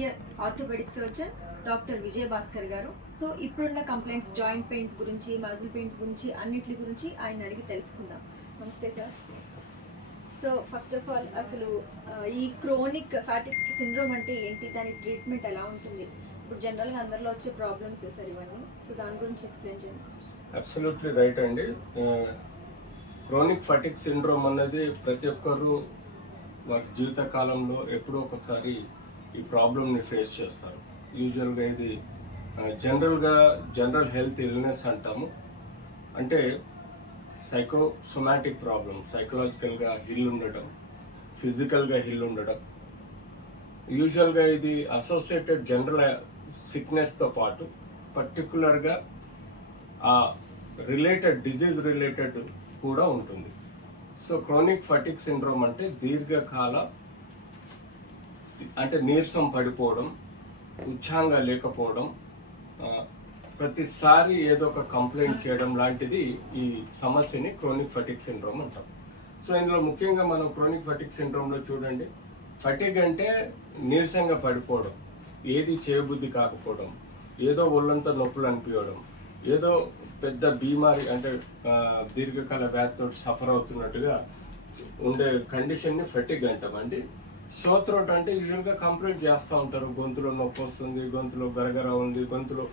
Senior orthopaedic surgeon doctor Vijay Bhaskar గారు. So ఇప్పుడున్న complaints, joint pains గురించి, మజిల్ పెయిన్స్ గురించి, అన్నిటి గురించి ఆయన అడిగి తెలుసుకుందాం. నమస్తే sir. So first of all అసలు ఈ క్రోనిక్ ఫ్యాటిక్ సిండ్రోమ్ అంటే ఏంటి, దాని ట్రీట్మెంట్ ఎలా ఉంటుంది? ఇప్పుడు జనరల్గా అందరిలో వచ్చే ప్రాబ్లమ్స్ సార్ ఇవన్నీ. సో దాని గురించి ఎక్స్ప్లెయిన్ చేయండి. అబ్సల్యూట్లీ రైట్ అండి. క్రోనిక్ ఫ్యాటిక్ సిండ్రోమ్ అన్నది ప్రతి ఒక్కరు వారి జీవితకాలంలో ఎప్పుడో ఒకసారి ఈ ప్రాబ్లమ్ని ఫేస్ చేస్తారు. యూజువల్గా ఇది జనరల్ హెల్త్ ఇల్నెస్ అంటాము. అంటే సైకోసొమాటిక్ ప్రాబ్లం, సైకలాజికల్గా హిల్ ఉండడం, ఫిజికల్గా హిల్ ఉండడం. యూజువల్గా ఇది అసోసియేటెడ్ జనరల్ సిక్నెస్తో పాటు పర్టికులర్గా ఆ డిజీజ్ రిలేటెడ్ కూడా ఉంటుంది. సో క్రోనిక్ ఫ్యాటిక్ సిండ్రోమ్ అంటే దీర్ఘకాల, అంటే నీరసం పడిపోవడం, ఉత్సాహంగా లేకపోవడం, ప్రతిసారి ఏదో ఒక కంప్లైంట్ చేయడం లాంటిది ఈ సమస్యని క్రోనిక్ ఫ్యాటిక్ సిండ్రోమ్ అంటాం. సో ఇందులో ముఖ్యంగా మనం క్రోనిక్ ఫ్యాటిక్ సిండ్రోమ్లో చూడండి, ఫటిగ్ అంటే నీరసంగా పడిపోవడం, ఏది చేయబుద్ధి కాకపోవడం, ఏదో ఒళ్ళంతా నొప్పులు అనిపించడం, ఏదో పెద్ద బీమారి అంటే దీర్ఘకాల వ్యాధితో సఫర్ అవుతున్నట్టుగా ఉండే కండిషన్ని ఫటిగ్ అంటామండి. సో థ్రోట్ అంటే యూజువల్గా కంప్లైంట్ చేస్తూ ఉంటారు, గొంతులో నొప్పి వస్తుంది, గొంతులో గరగర ఉంది, గొంతులో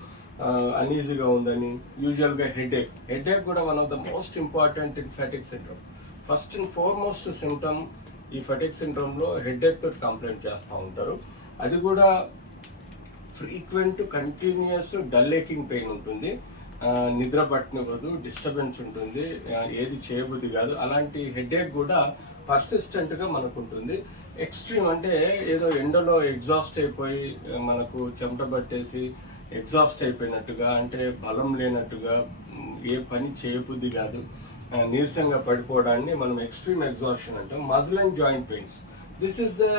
అన్ఈజీగా ఉందని. యూజువల్గా హెడేక్ కూడా one of the most important in fatigue syndrome. First and foremost symptom ఈ ఫ్యాటిక్ సిండ్రోమ్లో హెడేక్ తోటి కంప్లైంట్ చేస్తూ ఉంటారు. అది కూడా frequent continuous dull aching pain ఉంటుంది, నిద్ర పట్టనివ్వదు, డిస్టర్బెన్స్ ఉంటుంది, ఏది చేయబుద్ధి కాదు. అలాంటి హెడేక్ కూడా పర్సిస్టెంట్గా మనకు ఉంటుంది. ఎక్స్ట్రీమ్ అంటే ఏదో ఎండలో ఎగ్జాస్ట్ అయిపోయి మనకు చెమట పట్టేసి ఎగ్జాస్ట్ అయిపోయినట్టుగా, అంటే బలం లేనట్టుగా, ఏ పని చేయబుద్ధి కాదు, నీరసంగా పడిపోవడాన్ని మనం ఎక్స్ట్రీమ్ ఎగ్జాస్షన్ అంటాం. Muscle and joint pains, this is the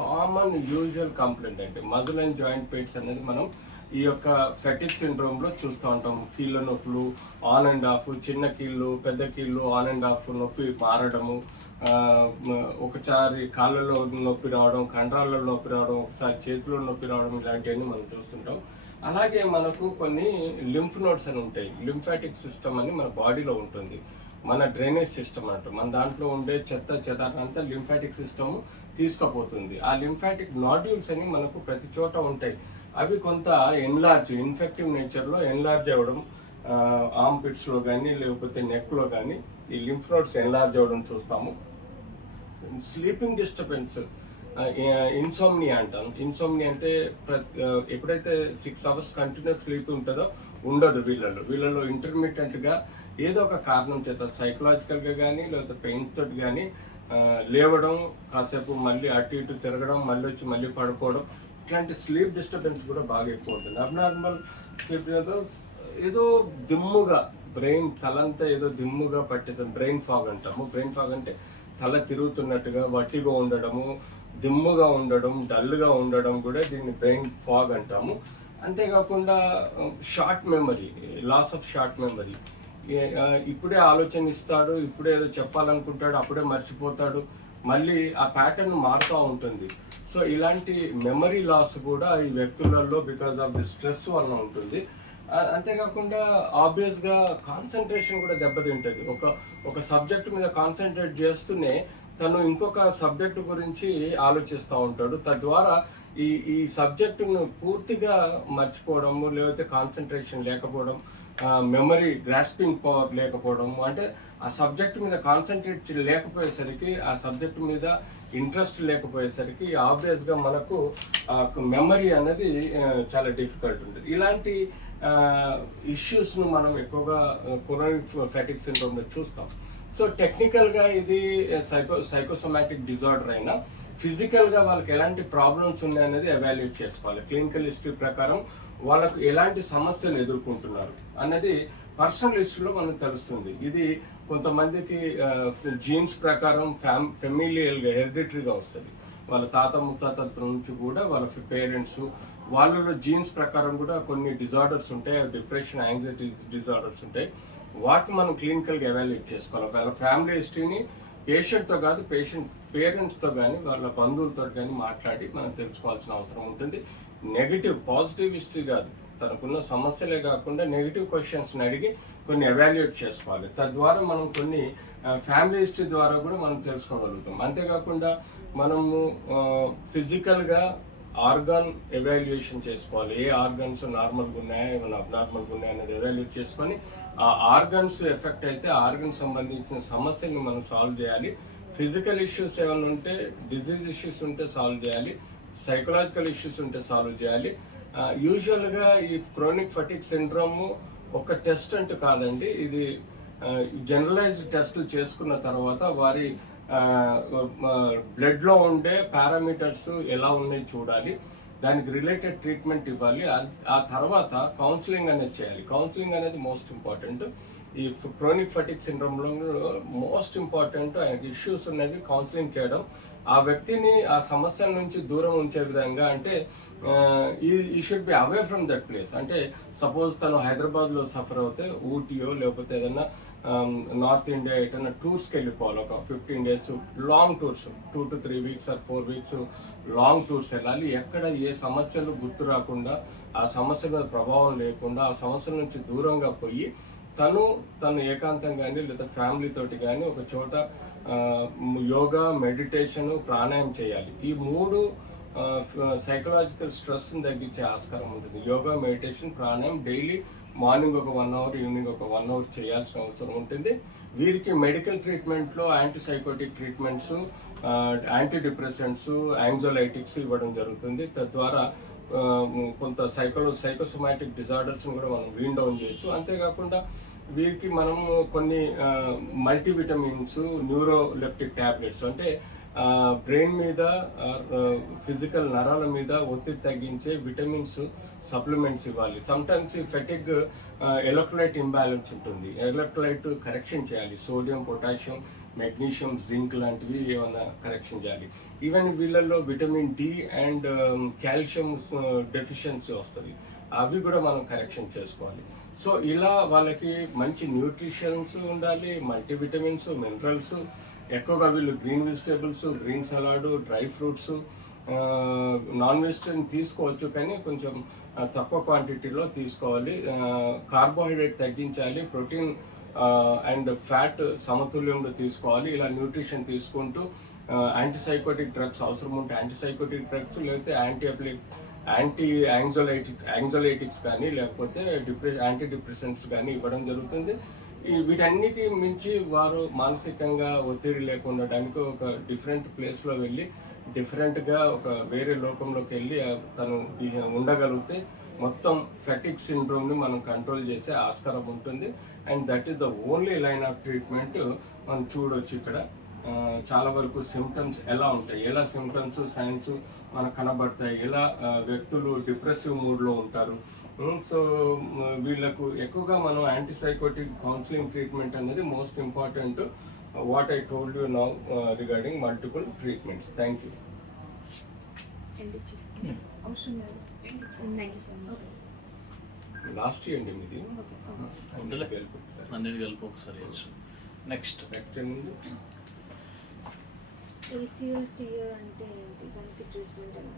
common usual complaint. అంటే మజిల్ అండ్ జాయింట్ పెయిన్స్ అనేది మనం ఈ యొక్క ఫ్యాటిక్ సిండ్రోమ్లో చూస్తూ ఉంటాం. కీళ్ళ నొప్పులు ఆన్ అండ్ ఆఫ్, చిన్న కీళ్ళు పెద్ద కీళ్ళు ఆన్ అండ్ ఆఫ్ నొప్పి మారడము, ఒకసారి కాళ్ళలో నొప్పి రావడం, కండరాలలో నొప్పి రావడం, ఒకసారి చేతిలో నొప్పి రావడం, ఇలాంటివన్నీ మనం చూస్తుంటాం. అలాగే మనకు కొన్ని లింఫ్ నోడ్స్ అని ఉంటాయి. లింఫాటిక్ సిస్టమ్ అని మన బాడీలో ఉంటుంది, మన డ్రైనేజ్ సిస్టమ్ అంటాం. మన దాంట్లో ఉండే చెదారంతా లింఫాటిక్ సిస్టమ్ తీసుకుపోతుంది. ఆ లింఫాటిక్ నాడ్యూల్స్ అని మనకు ప్రతి చోట ఉంటాయి. అవి కొంత ఇన్ఫెక్టివ్ నేచర్లో ఎన్లార్జ్ అవ్వడం, ఆర్మ్ పిట్స్లో కానీ లేకపోతే నెక్లో కానీ ఈ లింఫ్ నోడ్స్ ఎన్లార్జ్ అవ్వడం చూస్తాము. స్లీపింగ్ డిస్టర్బెన్స్, ఇన్సోమ్నియా అంటాం. ఇన్సోమ్నియా అంటే ఎప్పుడైతే 6 hours కంటిన్యూస్ స్లీప్ ఉంటుందో ఉండదు వీళ్ళలో ఇంటర్మీడియట్గా ఏదో ఒక కారణం చేత సైకలాజికల్గా కానీ లేకపోతే పెయిన్ తోటి కానీ లేవడం, కాసేపు మళ్ళీ అటు ఇటు తిరగడం, మళ్ళీ వచ్చి మళ్ళీ పడుకోవడం, ఇట్లాంటి స్లీప్ డిస్టర్బెన్స్ కూడా బాగా ఎక్కువ ఉంటుంది. అబ్నార్మల్ స్లీప్ ఏదో దిమ్ముగా బ్రెయిన్ తలంతా ఏదో దిమ్ముగా పట్టేస్తాం, బ్రెయిన్ ఫాగ్ అంటాము. బ్రెయిన్ ఫాగ్ అంటే తల తిరుగుతున్నట్టుగా, వట్టిగా ఉండడము, దిమ్ముగా ఉండడం, డల్గా ఉండడం కూడా దీన్ని బ్రెయిన్ ఫాగ్ అంటాము. అంతేకాకుండా short memory, loss of short memory, ఇప్పుడే ఆలోచన ఇస్తాడు, ఇప్పుడే ఏదో చెప్పాలనుకుంటాడు, అప్పుడే మర్చిపోతాడు, మళ్ళీ ఆ ప్యాటర్న్ మారుతూ ఉంటుంది. సో ఇలాంటి మెమరీ లాస్ కూడా ఈ వ్యక్తులలో బికాజ్ ఆఫ్ ది స్ట్రెస్ వలన ఉంటుంది. అంతేకాకుండా ఆబ్వియస్గా కాన్సన్ట్రేషన్ కూడా దెబ్బతింటుంది. ఒక సబ్జెక్ట్ మీద కాన్సన్ట్రేట్ చేస్తూనే తను ఇంకొక సబ్జెక్టు గురించి ఆలోచిస్తూ ఉంటాడు. తద్వారా ఈ సబ్జెక్టును పూర్తిగా మర్చిపోవడము, లేకపోతే కాన్సన్ట్రేషన్ లేకపోవడం, మెమరీ గ్రాస్పింగ్ పవర్ లేకపోవడం, అంటే ఆ సబ్జెక్ట్ మీద కాన్సన్ట్రేట్ లేకపోయేసరికి, ఆ సబ్జెక్ట్ మీద ఇంట్రెస్ట్ లేకపోయేసరికి ఆబ్వియస్గా మనకు మెమరీ అనేది చాలా డిఫికల్ట్ ఉంటుంది. ఇలాంటి ఇష్యూస్ను మనం ఎక్కువగా క్రోనిక్ ఫ్యాటిక్ సిండ్రోమ్లో చూస్తాం. సో టెక్నికల్గా ఇది సైకోసొమాటిక్ డిజార్డర్ అయినా ఫిజికల్గా వాళ్ళకి ఎలాంటి ప్రాబ్లమ్స్ ఉన్నాయనేది ఎవాల్యుయేట్ చేసుకోవాలి. క్లినికల్ హిస్టరీ ప్రకారం వాళ్ళకు ఎలాంటి సమస్యలు ఎదుర్కొంటున్నారు అన్నది పర్సనల్ హిస్టరీలో మనకు తెలుస్తుంది. ఇది కొంతమందికి జీన్స్ ప్రకారం ఫెమిలియల్గా హెరిడిటరీగా వస్తుంది. వాళ్ళ తాత ముత్తాతల నుంచి కూడా వాళ్ళ పేరెంట్స్ వాళ్ళలో జీన్స్ ప్రకారం కూడా కొన్ని డిజార్డర్స్ ఉంటాయి, డిప్రెషన్, యాంగ్జైటీ డిజార్డర్స్ ఉంటాయి. వాటిని మనం క్లినికల్గా ఎవాల్యుయేట్ చేసుకోవాలి. వాళ్ళ ఫ్యామిలీ హిస్టరీని పేషెంట్తో కాదు, పేషెంట్ పేరెంట్స్తో కానీ వాళ్ళ బంధువులతో కానీ మాట్లాడి మనం తెలుసుకోవాల్సిన అవసరం ఉంటుంది. నెగిటివ్, పాజిటివ్ హిస్టరీ కాదు, తనకున్న సమస్యలే కాకుండా నెగిటివ్ క్వశ్చన్స్ని అడిగి కొన్ని ఎవాల్యుయేట్ చేసుకోవాలి. తద్వారా మనం కొన్ని ఫ్యామిలీ హిస్టరీ ద్వారా కూడా మనం తెలుసుకోగలుగుతాం. అంతేకాకుండా మనము ఫిజికల్గా ఆర్గాన్ ఎవాల్యుయేషన్ చేసుకోవాలి. ఏ ఆర్గన్స్ నార్మల్గా ఉన్నాయా, ఏమైనా అబ్నార్మల్గా ఉన్నాయా అనేది ఎవాల్యుయేట్ చేసుకొని ఆ ఆర్గన్స్ ఎఫెక్ట్ అయితే ఆర్గన్ సంబంధించిన సమస్యల్ని మనం సాల్వ్ చేయాలి. ఫిజికల్ ఇష్యూస్ ఏమైనా ఉంటే, డిజీజ్ ఇష్యూస్ ఉంటే సాల్వ్ చేయాలి. సైకలాజికల్ ఇష్యూస్ ఉంటే సాల్వ్ చేయాలి. యూజువల్గా ఈ క్రోనిక్ ఫటిక్ సిండ్రోమ్ ఒక టెస్ట్ అంటూ కాదండి, ఇది జనరలైజ్డ్ టెస్టులు చేసుకున్న తర్వాత వారి బ్లడ్లో ఉండే పారామీటర్స్ ఎలా ఉన్నాయి చూడాలి, దానికి రిలేటెడ్ ట్రీట్మెంట్ ఇవ్వాలి. ఆ తర్వాత కౌన్సిలింగ్ అనేది చేయాలి. కౌన్సిలింగ్ అనేది మోస్ట్ ఇంపార్టెంట్. ఈ క్రోనిక్ ఫటిక్ సిండ్రోమ్లో మోస్ట్ ఇంపార్టెంట్ ఆయనకి ఇష్యూస్ ఉన్నవి కౌన్సిలింగ్ చేయడం, ఆ వ్యక్తిని ఆ సమస్యల నుంచి దూరం ఉంచే విధంగా. అంటే ఈ should be away from that place. అంటే సపోజ్ తను హైదరాబాద్లో సఫర్ అవుతే ఊటీయో లేకపోతే ఏదైనా నార్త్ ఇండియా ఎటైనా టూర్స్కి వెళ్ళిపోవాలి. ఒక 15 days long tours, 2 to 3 weeks or 4 weeks long tours వెళ్ళాలి. ఎక్కడ ఏ సమస్యలు గుర్తు రాకుండా, ఆ సమస్య మీద ప్రభావం లేకుండా, ఆ సమస్యల నుంచి దూరంగా పోయి తను ఏకాంతం కానీ లేదా ఫ్యామిలీతోటి కానీ ఒక చోట యోగా, మెడిటేషన్, ప్రాణాయామం చేయాలి. ఈ 3 సైకలాజికల్ స్ట్రెస్ని తగ్గించే ఆస్కారం ఉంటుంది. యోగా, మెడిటేషన్, ప్రాణాయామం డైలీ మార్నింగ్ ఒక 1 hour, ఈవినింగ్ ఒక 1 hour చేయాల్సిన అవసరం ఉంటుంది. వీరికి మెడికల్ ట్రీట్మెంట్లో antipsychotic treatments, antidepressants, anxiolytics ఇవ్వడం జరుగుతుంది. తద్వారా కొంత సైకోసొమాటిక్ డిజార్డర్స్ని కూడా మనం వీన్ డౌన్ చేయొచ్చు. అంతేకాకుండా వీరికి మనం కొన్ని మల్టీవిటమిన్స్, న్యూరోలెప్టిక్ ట్యాబ్లెట్స్, అంటే బ్రెయిన్ మీద, ఫిజికల్ నరాల మీద ఒత్తిడి తగ్గించే విటమిన్స్ సప్లిమెంట్స్ ఇవ్వాలి. సమ్టైమ్స్ ఈ ఫెటిగ్ ఎలక్ట్రోలైట్ ఇంబ్యాలెన్స్ ఉంటుంది, ఎలక్ట్రోలైట్ కరెక్షన్ చేయాలి. సోడియం, పొటాషియం, మెగ్నీషియం, జింక్ లాంటివి ఏమైనా కరెక్షన్ చేయాలి. ఈవెన్ వీళ్ళల్లో vitamin D and calcium deficiency వస్తుంది, అవి కూడా మనం కరెక్షన్ చేసుకోవాలి. సో ఇలా వాళ్ళకి మంచి న్యూట్రిషన్స్ ఉండాలి, మల్టీవిటమిన్స్, మినరల్స్. ఎక్కువగా వీళ్ళు green vegetables, green salad, dry fruits, non vegetarian తీసుకోవచ్చు కానీ కొంచెం తక్కువ క్వాంటిటీలో తీసుకోవాలి. కార్బోహైడ్రేట్ తగ్గించాలి, ప్రోటీన్ అండ్ ఫ్యాట్ సమతుల్యంలో తీసుకోవాలి. ఇలా న్యూట్రిషన్ తీసుకుంటూ యాంటీసైకోటిక్ డ్రగ్స్ అవసరం ఉంటే యాంటీసైకోటిక్ డ్రగ్స్, లేకపోతే యాంగ్జైటిక్స్ కానీ లేకపోతే యాంటీ డిప్రెసెంట్స్ కానీ ఇవ్వడం జరుగుతుంది. వీటన్నిటి మించి వారు మానసికంగా ఒత్తిడి లేకుండా ఉండడానికి ఒక డిఫరెంట్ ప్లేస్లో వెళ్ళి, డిఫరెంట్గా ఒక వేరే లోకంలోకి వెళ్ళి తను ఉండగలిగితే మొత్తం ఫెటిక్ సిండ్రోమ్ని మనం కంట్రోల్ చేసే ఆస్కారం ఉంటుంది. And that is the only line of treatment. మనం చూడవచ్చు ఇక్కడ చాలా వరకు సిమ్టమ్స్ ఎలా ఉంటాయి, ఎలా సిమ్టమ్స్, సైన్స్ మనకు కనబడతాయి, ఎలా వ్యక్తులు డిప్రెసివ్ మూడ్లో ఉంటారు. సో వీళ్ళకు ఎక్కువగా మనం యాంటీసైకోటిక్ కౌన్సిలింగ్ ట్రీట్మెంట్ అనేది most important. What I told you now regarding multiple treatments. Thank you. Last year మీది అన్నిటి కలిపి ఒకసారి. నెక్స్ట్ ACL, TR అంటే ఏంటి, దానికి ట్రీట్మెంట్ ఎలా?